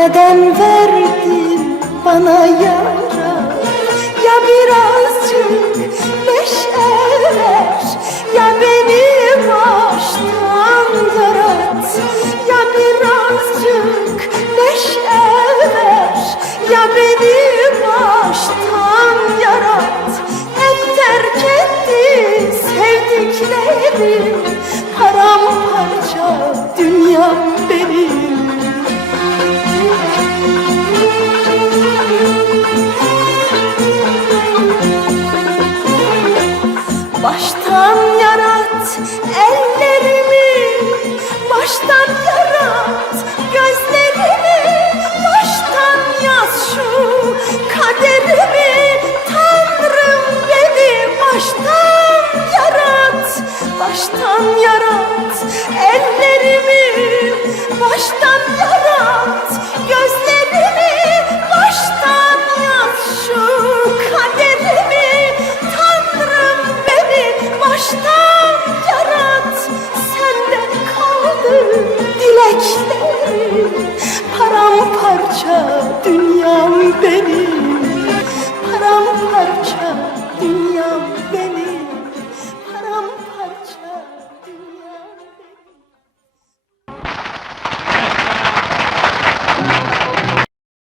Neden verdin bana yara Ya birazcık neşe ver Ya beni baştan yarat Ya birazcık neşe ver Ya beni baştan yarat. Hep terk etti sevdiklerim Paramparça dünya benim Baştan